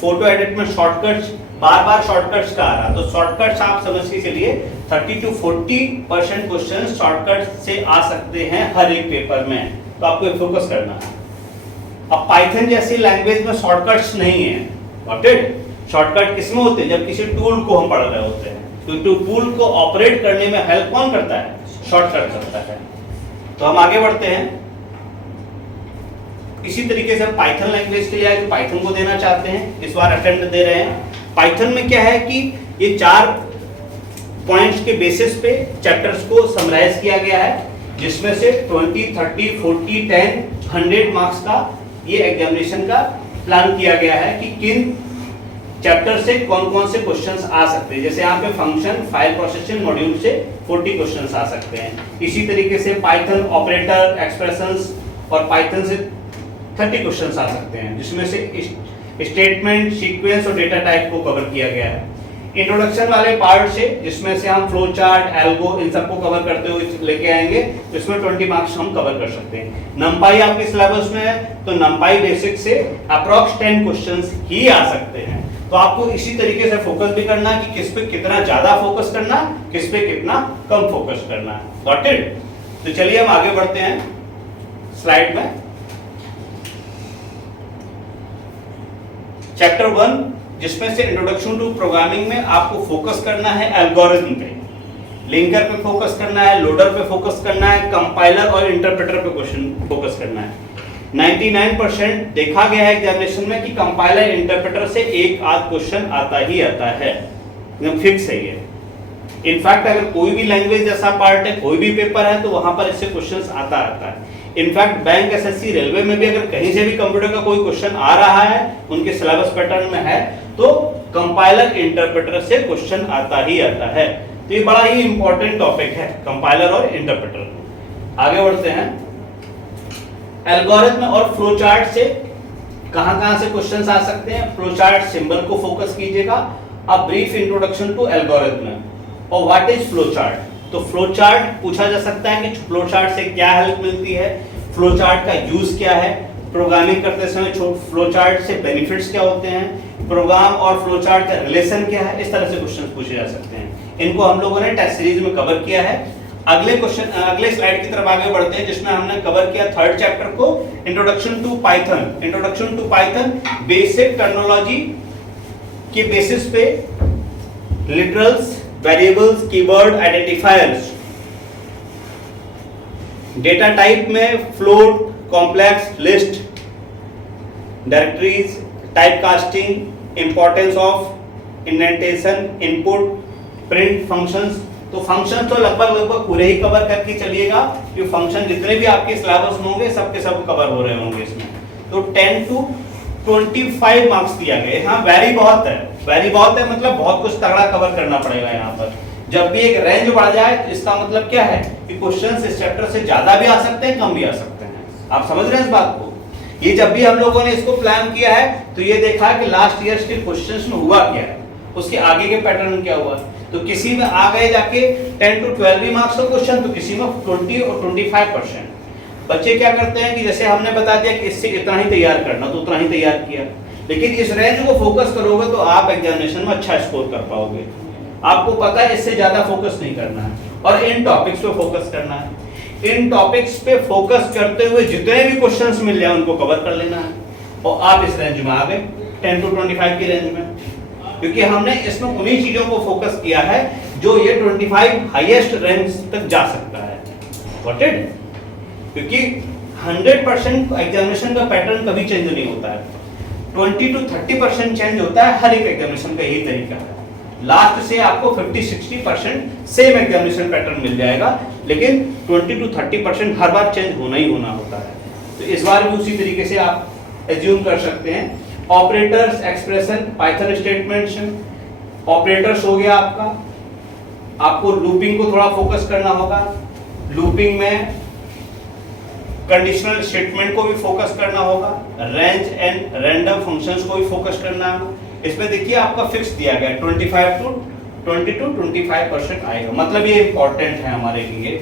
फोटो एडिट में शॉर्टकट्स, बार बार शॉर्टकट्स का आ रहा, तो शॉर्टकट्स आप समझ के चलिए 30 to 40% क्वेश्चन शॉर्टकट से आ सकते हैं हर एक पेपर में, तो आपको फोकस करना है। अब पाइथन जैसी लैंग्वेज में शॉर्टकट्स नहीं है, गॉट इट। शॉर्टकट किसमें होते हैं, जब किसी टूल को हम पढ़ रहे होते हैं, तो टूल को ऑपरेट करने में हेल्प कौन करता है, शॉर्टकट करता है। तो हम आगे बढ़ते हैं। इसी तरीके से पाइथन लैंग्वेज के लिए आए, तो पाइथन को देना चाहते हैं, इस बार अटेम्प्ट दे रहे हैं। पाइथन में क्या है कि ये 4 पॉइंट्स के बेसिस पे चैप्टर्स को समराइज किया गया है, जिसमें से 20, 30, 40, 10, 100 मार्क्स का ये एग्जामिनेशन का प्लान किया गया है कि किन चैप्टर से कौन कौन से क्वेश्चंस आ सकते हैं। जैसे यहाँ पे फंक्शन, फाइल प्रोसेसिंग मॉड्यूल से 40 क्वेश्चंस आ सकते हैं। इसी तरीके से पाइथन ऑपरेटर, एक्सप्रेशंस और पाइथन से 30 क्वेश्चंस आ सकते हैं, जिसमें से स्टेटमेंट, सीक्वेंस और डेटा टाइप को कवर किया गया है। इंट्रोडक्शन वाले पार्ट से, जिसमें से हम फ्लो चार्ट, एल्गो, इन सबको कवर करते हुए लेके आएंगे, तो इसमें 20 मार्क्स हम कवर कर सकते हैं। नंपाई आपके सिलेबस में है, तो नंपाई बेसिक से अप्रॉक्स 10 क्वेश्चंस ही आ सकते हैं। तो आपको इसी तरीके से फोकस भी करना कि किस पे कितना ज्यादा फोकस करना, किस पे कितना कम फोकस करना है। Got it? तो चलिए हम आगे बढ़ते हैं स्लाइड में। चैप्टर 1 जिसमें से इंट्रोडक्शन टू प्रोग्रामिंग में आपको फोकस करना है एल्गोरिथम पे, लिंकर पे फोकस करना है, लोडर पे फोकस करना है, कंपाइलर और इंटरप्रेटर पे क्वेश्चन फोकस करना है। 99% देखा गया है एग्जामिनेशन में कि कंपाइलर इंटरप्रेटर से एक आध क्वेश्चन आता ही आता है, एकदम फिक्स है ये। इनफैक्ट अगर कोई भी लैंग्वेज जैसा पार्ट है, कोई भी पेपर है, तो वहां पर इससे क्वेश्चंस आता है। इनफैक्ट बैंक, एसएससी, रेलवे में भी अगर कहीं से भी कंप्यूटर का कोई क्वेश्चन आ रहा है, उनके सिलेबस पैटर्न में है, तो कंपाइलर इंटरप्रेटर से क्वेश्चन आता ही आता है। तो ये बड़ा ही इंपॉर्टेंट टॉपिक है, कंपाइलर और इंटरप्रेटर। आगे बढ़ते हैं। एल्गोरिथम और फ्लो चार्ट से कहां से क्वेश्चंस आ सकते हैं? फ्लो चार्ट सिंबल को फोकस कीजिएगा। A brief introduction to algorithm और व्हाट इज फ्लो चार्ट। तो फ्लो चार्ट पूछा जा सकता है कि फ्लो चार्ट से क्या हेल्प मिलती है, फ्लो चार्ट का यूज क्या है, प्रोग्रामिंग करते समय फ्लो चार्ट से बेनिफिट्स क्या होते हैं, प्रोग्राम और फ्लो चार्ट का रिलेशन क्या है। इस तरह से क्वेश्चन पूछे जा सकते हैं। इनको हम लोगों ने टेस्ट सीरीज में कवर किया है। अगले स्लाइड की तरफ आगे बढ़ते हैं जिसमें हमने कवर किया थर्ड चैप्टर को, introduction to Python. Introduction to Python basic terminology के बेसिस पे literals, variables, keyword, identifiers, data type में float, complex, list, directories, type casting, importance of indentation, input, print, functions. तो फंक्शन तो लगभग पूरे ही cover करके चलिएगा, कि फंक्शन जितने भी आपके सिलेबस में होंगे सबके सब कवर हो रहे होंगे इसमें। तो 10 to 25 मार्क्स दिया गया। हाँ, वेरी बहुत है, मतलब बहुत कुछ तगड़ा कवर करना पड़ेगा यहाँ पर। जब भी एक रेंज बढ़ जाए तो इसका मतलब क्या है कि क्वेश्चंस इस चैप्टर से ज्यादा भी आ सकते हैं, कम भी आ सकते हैं। आप समझ रहे हैं इस बात को? ये जब भी हम लोगों ने इसको प्लान किया है तो ये देखा कि लास्ट ईयर के क्वेश्चंस में हुआ क्या है, उसके आगे के पैटर्न क्या हुआ। तो किसी में आ गए जाके 10 to 12 मार्क्स का क्वेश्चन, तो किसी में 20 और 25%। बच्चे क्या करते हैं कि जैसे हमने बता दिया कि इससे इतना ही तैयार करना, तो उतना ही तैयार किया, लेकिन इस रेंज को फोकस करोगे तो आप एग्जामिनेशन में अच्छा स्कोर कर पाओगे। आपको पता है इससे ज्यादा फोकस नहीं करना है और इन टॉपिक्स पे फोकस करना है। इन टॉपिक्स पे फोकस करते हुए जितने भी क्वेश्चंस मिल जाए उनको कवर कर लेना है, और आप इस रेंज में आ गए 10 to 25 की रेंज में, क्योंकि हमने इसमें उन्हीं चीजों को फोकस किया है जो ये 25 हाईएस्ट रेंज तक जा सकता है। Got it? क्योंकि 100% एग्जामिनेशन का पैटर्न कभी चेंज नहीं होता है, 20 to 30% चेंज होता है। हर एक एग्जामिनेशन का यही तरीका है। लास्ट से आपको 50-60% सेम एग्जामिनेशन पैटर्न मिल जाएगा, लेकिन 20 to 30% हर बार चेंज होना ही होना होता है। तो इस बार भी उसी तरीके से आप एज्यूम कर सकते हैं। Operators, expression, Python statements, operators हो गया आपका। आपको लूपिंग को थोड़ा फोकस करना होगा। लूपिंग में कंडीशनल स्टेटमेंट को भी फोकस करना होगा, रेंज एंड रैंडम फंक्शंस को भी फोकस करना है। इसमें देखिए आपका फिक्स दिया गया 20 to 25% आएगा। मतलब ये इंपॉर्टेंट है हमारे लिए,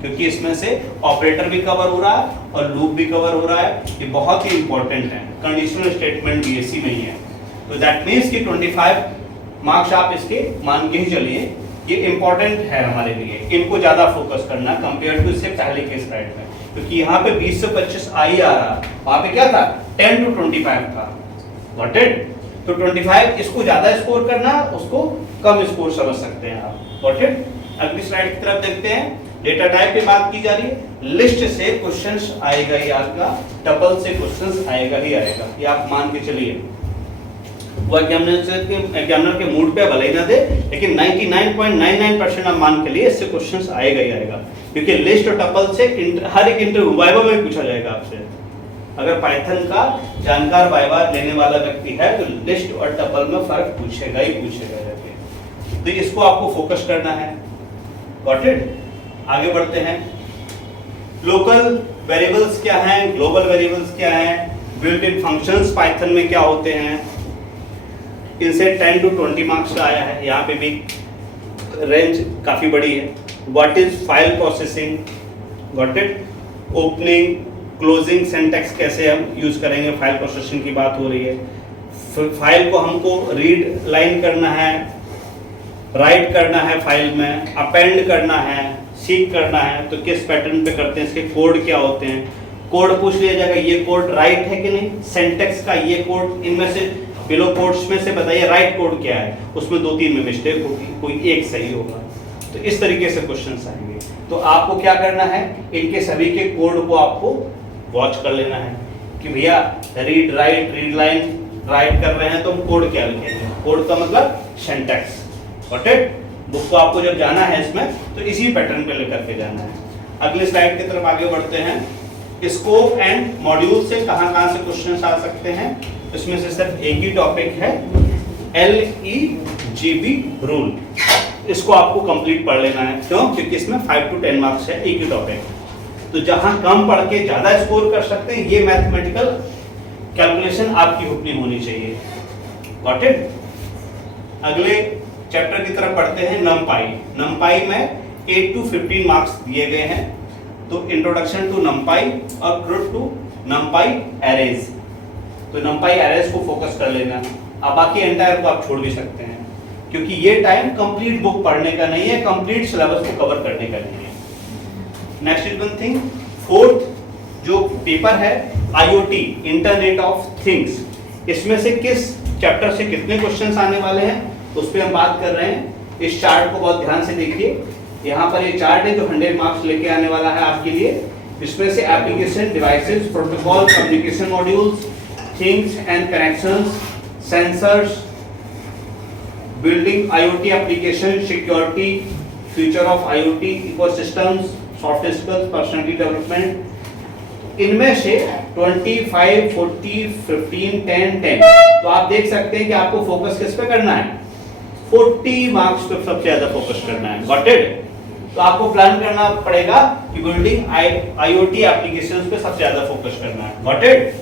क्योंकि इसमें से ऑपरेटर भी कवर हो रहा है और लूप भी कवर हो रहा है। ये बहुत ही इंपॉर्टेंट है। कंडीशनल स्टेटमेंट बीएससी में ही है, तो दैट मीन्स कि 25 मार्क्स आप इसके मान के ही चलिए, ये इंपॉर्टेंट है हमारे लिए। इनको ज्यादा फोकस करना कंपेयर टू इससे पहले के स्लाइड में, क्योंकि यहाँ पे 20 से 25 आ ही आ रहा, वहां पे क्या था 10 to 25 था। Got it? तो 25 इसको ज्यादा स्कोर करना, उसको कम स्कोर समझ सकते हैं आप। Got it? अगली स्लाइड की तरफ देखते हैं। डेटा टाइप पे बात की जा रही है। लिस्ट से क्वेश्चंस आएगा ही आपका, टपल से क्वेश्चंस आएगा ही आएगा, ये आप मान के चलिए। वो एग्जामिनर के मूड पे भले ही ना दे, लेकिन 99.99% आप मान के लिए इससे क्वेश्चंस आएगा ही आएगा, क्योंकि लिस्ट और टपल से हर एक इंटरव्यू वाइवा में पूछा जाएगा आपसे। अगर पाइथन का जानकार वाइवा लेने वाला व्यक्ति है तो लिस्ट और टपल में फर्क पूछेगा ही पूछेगा जाके। तो इसको आपको फोकस करना है। Got it? आगे बढ़ते हैं। लोकल वेरिएबल्स क्या हैं, ग्लोबल वेरिएबल्स क्या हैं, बिल्ट इन फंक्शंस पाइथन में क्या होते हैं, इनसे 10 to 20 मार्क्स का आया है। यहाँ पे भी रेंज काफी बड़ी है। What is file processing, got it? Opening, closing, syntax कैसे हम यूज करेंगे, फाइल प्रोसेसिंग की बात हो रही है। फाइल को हमको रीड लाइन करना है, राइट करना है फाइल में, अपेंड करना है, सीक करना है, तो किस पैटर्न पे करते हैं, इसके कोड क्या होते हैं, कोड पूछ लिया जाएगा ये कोड राइट है कि नहीं, सिंटैक्स का ये कोड, इनमें से बिलो कोड्स में से बताइए राइट कोड क्या है, उसमें 2-3 में मिस्टेक होगी, कोई एक सही होगा। तो इस तरीके से क्वेश्चंस आएंगे। तो आपको क्या करना है, इनके सभी के कोड को आपको वॉच कर लेना है कि भैया read write, read line right कर रहे हैं तो हम कोड क्या लिखेंगे, कोड का मतलब सिंटैक्स। Got it? बुक को आपको जब जाना है इसमें तो इसी पैटर्न पे लेकर के जाना है। अगले स्लाइड की तरफ आगे बढ़ते हैं। स्कोप एंड मॉड्यूल से कहां से क्वेश्चंस आ सकते हैं, इसमें से सिर्फ एक ही टॉपिक है LEGB रूल, इसको आपको कंप्लीट पढ़ लेना है। क्यों? क्योंकि इसमें 5 to 10 मार्क्स है, एक ही टॉपिक। तो जहां कम पढ़ के ज्यादा स्कोर कर सकते हैं, ये मैथमेटिकल कैलकुलेशन आपकी उतनी होनी चाहिए। Got it? अगले चैप्टर की तरफ पढ़ते हैं नमपाई। नमपाई में 8 to 15 मार्क्स दिए गए हैं। तो इंट्रोडक्शन टू नमपाई और क्रूड टू नमपाई एरेज। तो नमपाई एरेज को फोकस कर लेना। अब बाकी एंटायर को आप छोड़ भी सकते हैं, क्योंकि ये टाइम कंप्लीट बुक पढ़ने का नहीं है, कंप्लीट सिलेबस को कवर करने का नहीं है। Next is one thing, fourth जो पेपर है IoT, इंटरनेट ऑफ थिंग्स, इसमें से किस चैप्टर से कितने क्वेश्चंस आने वाले हैं उस पर हम बात कर रहे हैं। इस चार्ट को बहुत ध्यान से देखिए। यहाँ पर ये चार्ट है जो 100 मार्क्स लेके आने वाला है आपके लिए। इसमें से application, devices, protocol, communication modules, things and connections, sensors, building IoT application, security, future of IoT ecosystems, soft skills, personality development, इनमें से 25, 40, 15, 10। तो आप देख सकते हैं कि आपको फोकस किस पे करना है, 40 मार्क्स पे सबसे ज्यादा फोकस करना है। Got it? तो आपको प्लान करना पड़ेगा कि बिल्डिंग IoT एप्लीकेशंस पे सबसे ज्यादा फोकस करना है। Got it?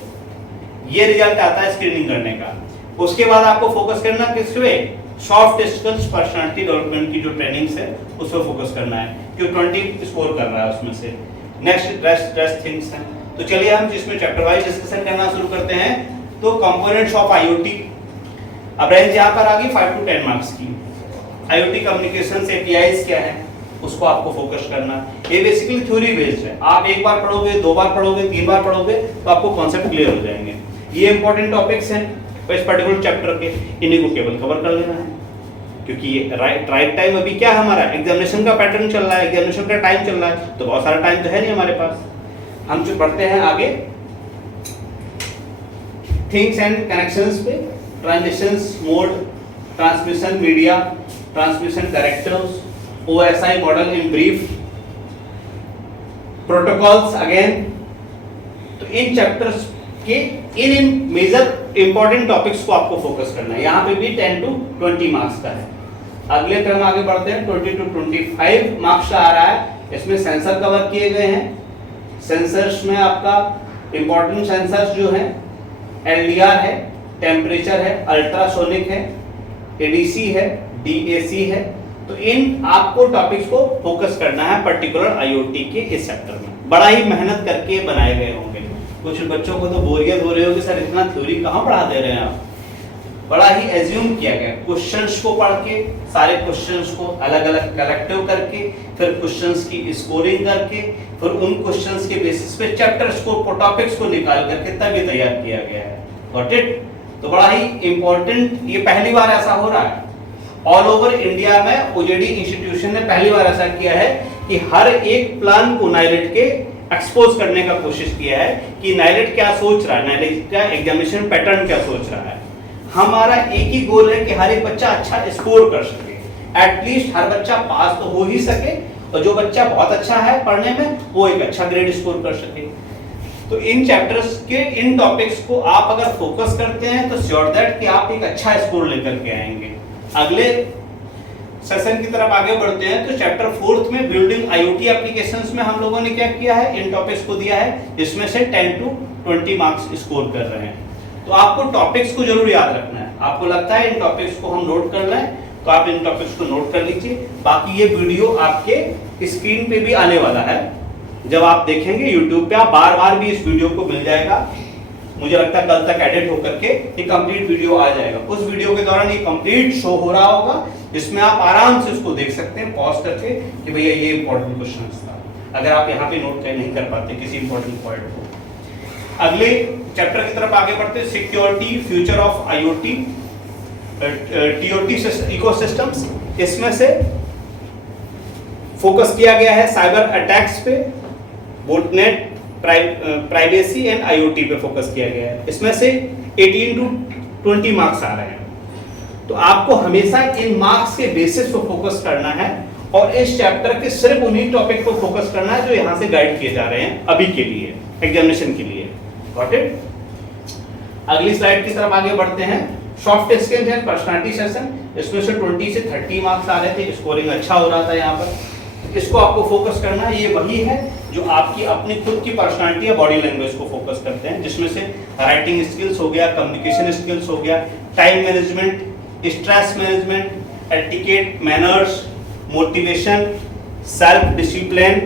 ये रिजल्ट आता है स्क्रीनिंग करने का। उसके बाद आपको फोकस करना किस पे, सॉफ्ट स्किल्स, पर्सनालिटी डेवलपमेंट की जो ट्रेनिंग्स है उस पर फोकस करना है, क्योंकि 20 स्कोर कर रहा है उसमें से। नेक्स्ट रेस्ट थिंग्स हैं। तो चलिए हम जिसमें चैप्टर वाइज डिस्कशन करना शुरू करते हैं। तो कंपोनेंट्स ऑफ IoT, अब रेंज यहाँ पर आ गई 5 to 10 मार्क्स की। IoT कम्युनिकेशन APIs क्या है उसको आपको फोकस करना। ये बेसिकली थ्योरी बेस्ड है। आप एक बार पढ़ोगे, 2 बार पढ़ोगे, 3 बार पढ़ोगे तो आपको कॉन्सेप्ट क्लियर हो जाएंगे। ये इंपॉर्टेंट टॉपिक्स हैं तो इस पर्टिकुलर चैप्टर के, इन्हीं को केवल कवर कर लेना है, क्योंकि ये राइट टाइम अभी क्या है हमारा, एग्जामिनेशन का पैटर्न चल रहा है, एग्जामिनेशन का टाइम चल रहा है, तो बहुत सारा टाइम तो है नहीं हमारे पास। हम जो पढ़ते हैं आगे थिंग्स एंड कनेक्शंस पे, transitions, mode, transmission media, transmission directives, OSI model in brief, protocols again. तो इन चैप्टर्स के इन मेजर इंपॉर्टेंट टॉपिक्स को आपको फोकस करना है। यहाँ पे भी 10 to 20 मार्क्स का है। अगले पे हम आगे बढ़ते हैं, 20 to 25 मार्क्स का आ रहा है। इसमें सेंसर कवर किए गए हैं। सेंसर्स में आपका इंपॉर्टेंट सेंसर्स जो है LDR है, टेम्परेचर है, अल्ट्रासोनिक है, ADC है, DAC है। तो इन आपको टॉपिक्स को फोकस करना है पर्टिकुलर IoT के इस सेक्टर में। बड़ा ही मेहनत करके बनाए गए होंगे। कुछ बच्चों को तो बोरियत हो रही होगी, सर इतना थ्योरी कहाँ पढ़ा दे रहे हैं आप। बड़ा ही एज्यूम किया गया, क्वेश्चंस को पढ़ के, सारे क्वेश्चंस को अलग अलग कलेक्टिव करके, फिर क्वेश्चंस की स्कोरिंग करके, फिर उन क्वेश्चंस के बेसिस पे चैप्टर्स को, टॉपिक्स को निकाल करके तभी तैयार किया गया है। Got it? तो बड़ा ही इंपॉर्टेंट, ये पहली बार ऐसा हो रहा है ऑल ओवर इंडिया में। OJD इंस्टीट्यूशन ने पहली बार ऐसा किया है कि हर एक प्लान को नाइलेट के एक्सपोज करने का कोशिश किया है कि नाइलेट क्या सोच रहा है, नाइलेट का एग्जामिनेशन पैटर्न क्या सोच रहा है। हमारा एक ही गोल है कि हर एक बच्चा अच्छा स्कोर कर सके, एटलीस्ट हर बच्चा पास तो हो ही सके, और जो बच्चा बहुत अच्छा है पढ़ने में वो एक अच्छा ग्रेड स्कोर कर सके। तो इन चैप्टर्स के इन टॉपिक्स को आप अगर फोकस करते हैं तो श्योर दैट कि आप एक अच्छा स्कोर लेकर के आएंगे। अगले सेशन की तरफ आगे बढ़ते हैं। तो चैप्टर 4 में बिल्डिंग IoT एप्लीकेशंस में हम लोगों ने क्या किया है, इन टॉपिक्स को दिया है, इसमें से 10 to 20 मार्क्स स्कोर कर रहे हैं। तो आपको टॉपिक्स को जरूर याद रखना है। आपको लगता है इन टॉपिक्स को हम नोट कर लें तो आप इन टॉपिक्स को नोट कर लीजिए। बाकी ये वीडियो आपके स्क्रीन पे भी आने वाला है, जब आप देखेंगे YouTube पे, आप बार बार भी इस वीडियो को मिल जाएगा। मुझे लगता है कल तक एडिट होकर के ये कंप्लीट वीडियो आ जाएगा। उस वीडियो के दौरान ये कंप्लीट शो हो रहा होगा, जिसमें आप आराम से उसको देख सकते हैं पॉज करके कि भैया ये इंपॉर्टेंट क्वेश्चन था, अगर आप यहाँ पे नोट नहीं कर पाते किसी इंपॉर्टेंट पॉइंट को। अगले चैप्टर की तरफ आगे बढ़ते हैं, security future of IoT TOT ecosystems. इसमें से फोकस किया गया है साइबर अटैक्स पे, बोटनेट, प्राइवेसी एंड आईओटी पे फोकस किया गया है। इसमें से 18 to 20 मार्क्स आ रहे हैं, तो आपको हमेशा इन मार्क्स के बेसिस पे फोकस करना है और इस चैप्टर के सिर्फ उन्हीं टॉपिक पर फोकस करना है जो यहाँ से गाइड किए जा रहे हैं अभी के लिए, एग्जामिनेशन के लिए। Got it? अगली स्लाइड की तरफ आगे बढ़ते हैं, soft skills and personality session. इसमें से 20 से 30 मार्क्स आ रहे थे, स्कोरिंग अच्छा हो रहा था यहाँ पर। इसको आपको फोकस करना है, ये वही है जो आपकी अपनी खुद की पर्सनालिटी या बॉडी लैंग्वेज को फोकस करते हैं, जिसमें से राइटिंग स्किल्स हो गया, कम्युनिकेशन स्किल्स हो गया, time management, stress management, etiquette, manners, motivation, self discipline,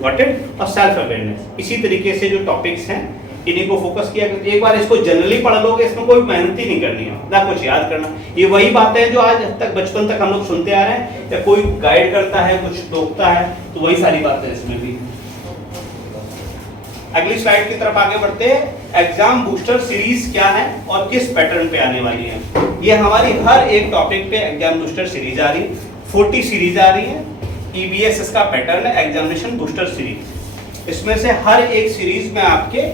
got it, और सेल्फ अवेयरनेस। इसी तरीके से जो टॉपिक्स हैं इन्हीं को फोकस किया। एक बार इसको जनरली पढ़ लोगे, इसमें कोई मेहनत ही नहीं करनी है, ना कुछ याद करना। ये वही बातें हैं जो आज तक बचपन तक हम लोग सुनते आ रहे हैं, या कोई गाइड करता है, कुछ टोकता है, तो वही सारी बातें इसमें भी। अगली स्लाइड की तरफ आगे बढ़ते हैं, एग्जाम बूस्टर सीरीज क्या है और किस पैटर्न पे आने वाली है। ये हमारी हर एक टॉपिक पे एग्जाम बूस्टर सीरीज आ रही है, 40 सीरीज आ रही है। EBS इसका पैटर्न है, एग्जामिनेशन बूस्टर सीरीज। इसमें से हर एक सीरीज में आपके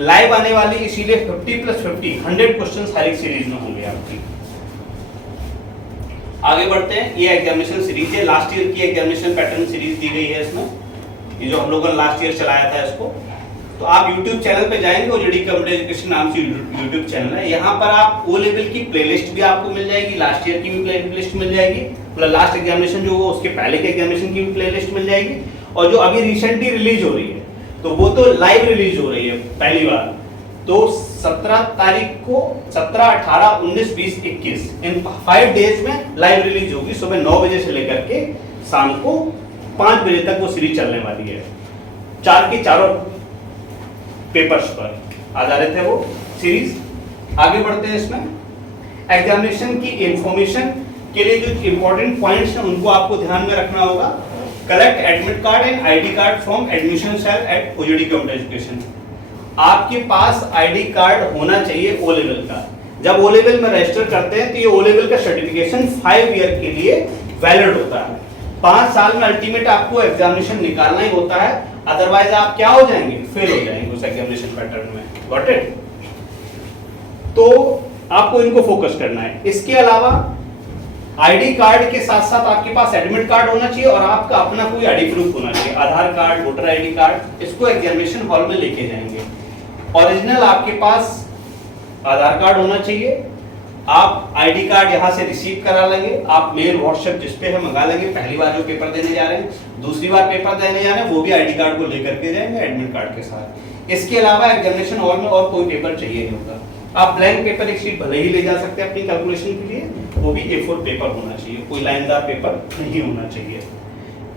लाइव आने वाली, इसीलिए 50+50 100 क्वेश्चंस हर एक सीरीज में होंगे आपकी। आगे बढ़ते हैं, ये एग्जामिनेशन सीरीज है, लास्ट ईयर की एग्जामिनेशन पैटर्न सीरीज दी गई है इसमें, ये जो हम लोगों ने लास्ट ईयर चलाया था इसको। तो आप YouTube चैनल पे जाएंगे, OJT कंप्यूटर एजुकेशन नाम से YouTube चैनल है, यहाँ पर आप O लेवल की प्लेलिस्ट भी आपको मिल जाएगी, लास्ट ईयर की भी प्लेलिस्ट मिल जाएगी, मतलब लास्ट एग्जामिनेशन जो उसके पहले के एग्जामिनेशन की भी प्लेलिस्ट मिल जाएगी, और जो अभी रिसेंटली रिलीज हो रही है तो वो तो लाइव रिलीज हो रही है पहली बार। तो 17 तारीख को 17, 18, 19, 20, 21 इन 5 डेज में लाइव रिलीज होगी, सुबह 9 बजे से लेकर के शाम को 5 बजे तक वो सीरीज चलने वाली है। 4 के चारों पेपर्स पर आधारित है वो सीरीज। आगे बढ़ते हैं, इसमें एग्जामिनेशन की इंफॉर्मेशन के लिए जो इंपॉर्टेंट पॉइंट्स हैं उनको आपको ध्यान में रखना होगा। Collect admit card and ID card from admission cell at OJT computer education. आपके पास आईडी कार्ड होना चाहिए O लेवल का। जब O लेवल में रजिस्टर करते हैं तो ये O लेवल का सर्टिफिकेशन 5 ईयर के लिए वैलिड होता है। 5 साल में अल्टीमेट आपको एग्जामिनेशन निकालना ही होता है, अदरवाइज आप क्या हो जाएंगे, फेल हो जाएंगे उस एग्जामिनेशन पैटर्न में। Got it? तो आपको इनको फोकस करना है। इसके अलावा आईडी कार्ड के साथ साथ आपके पास एडमिट कार्ड होना चाहिए और आपका अपना कोई आईडी प्रूफ होना चाहिए, आधार कार्ड, वोटर आईडी कार्ड। इसको एग्जामिनेशन हॉल में लेके जाएंगे। ओरिजिनल आपके पास आधार कार्ड होना चाहिए। आप आईडी कार्ड यहाँ से रिसीव करा लेंगे, आप मेल व्हाट्सएप जिस पे है मंगा लेंगे। पहली बार जो पेपर देने जा रहे हैं, दूसरी बार पेपर देने जा रहे हैं, वो भी आईडी कार्ड को लेकर के जाएंगे एडमिट कार्ड के साथ। इसके अलावा एग्जामिनेशन हॉल में और कोई पेपर चाहिए नहीं होगा। आप ब्लैंक पेपर एक शीट भले ही ले जा सकते हैं अपनी कैलकुलेशन के लिए, वो भी A4 पेपर होना चाहिए, कोई लाइनदार पेपर नहीं होना चाहिए।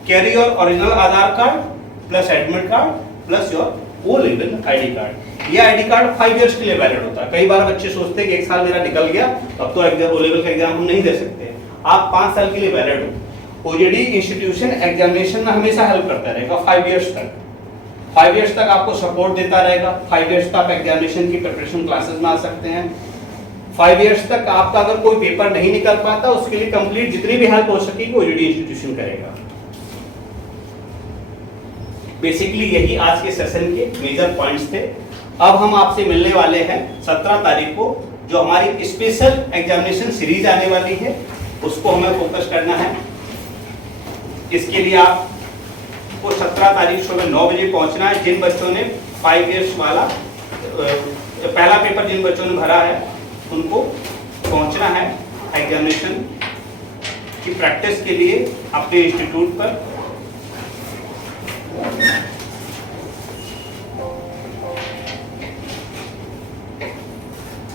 Carry your original Aadhaar card plus admit card plus your O level ID card. ये आईडी कार्ड 5 इयर्स के लिए वैलिड होता है। कई बार बच्चे सोचते हैं कि 1 साल मेरा निकल गया, तब तो एग्जाम O लेवल का एग्जाम हम नहीं दे सकते। आप 5 साल के लिए वैलिड हो। OJT इंस्टीट्यूशन एग्जामिनेशन में हमेशा हेल्प करता रहेगा 5 इयर्स तक। 5 इयर्स तक आपको सपोर्ट देता रहेगा। 5 इयर्स तक आप एग्जामिनेशन की प्रिपरेशन क्लासेस में आ सकते हैं। 5 इयर्स तक आपका अगर कोई पेपर नहीं निकल पाता, उसके लिए कंप्लीट जितनी भी हेल्प हो सकेगी OJT इंस्टीट्यूशन करेगा। बेसिकली यही आज के सेशन के मेजर पॉइंट्स थे। अब हम आपसे मिलने वाले हैं 17 तारीख को, जो हमारी स्पेशल एग्जामिनेशन सीरीज आने वाली है, उसको हमें फोकस करना है। इसके लिए आपको 17 तारीख सुबह 9 बजे पहुंचना है। जिन बच्चों ने 5 इयर्स वाला पहला पेपर जिन बच्चों ने भरा है उनको पहुंचना है एग्जामिनेशन की प्रैक्टिस के लिए अपने इंस्टीट्यूट पर।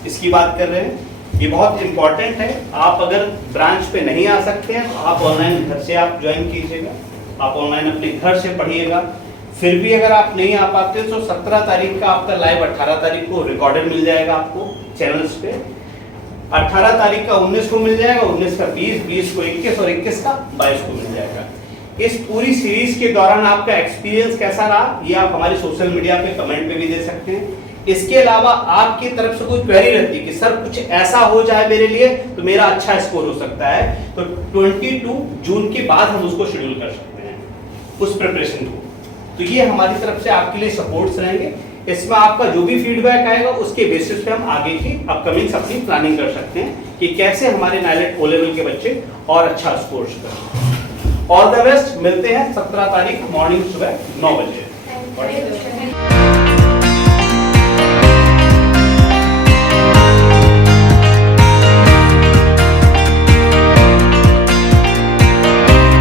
इसकी बात कर रहे हैं, ये बहुत इंपॉर्टेंट है। आप अगर ब्रांच पे नहीं आ सकते हैं तो आप ऑनलाइन घर से आप ज्वाइन कीजिएगा। आप ऑनलाइन अपने घर से पढ़िएगा। फिर भी अगर आप नहीं आ पाते तो 17 तारीख का आपका लाइव 18 तारीख को रिकॉर्डेड मिल जाएगा आपको चैनल्स पे, 18 तारीख का 19 को मिल जाएगा, 19 का 20, 20 को 21 और 21 का 22 को मिल जाएगा। इस पूरी सीरीज के दौरान आपका एक्सपीरियंस कैसा रहा ये आप हमारे सोशल मीडिया पे कमेंट पे भी दे सकते हैं। इसके अलावा आपकी तरफ से कोई क्वेरी रहती है कि सर कुछ ऐसा हो जाए मेरे लिए तो मेरा अच्छा स्कोर हो सकता है, तो 22 जून के बाद हम उसको शेड्यूल कर सकते हैं उस प्रिपरेशन को। तो ये हमारी तरफ से आपके लिए सपोर्ट्स रहेंगे। इसमें आपका जो भी फीडबैक आएगा उसके बेसिस पे हम आगे की अपकमिंग अपनी प्लानिंग कर सकते हैं कि कैसे हमारे नाइलेट ओ लेवल के बच्चे और अच्छा स्कोर करें। ऑल द बेस्ट, मिलते हैं 17 तारीख मॉर्निंग सुबह 9 बजे।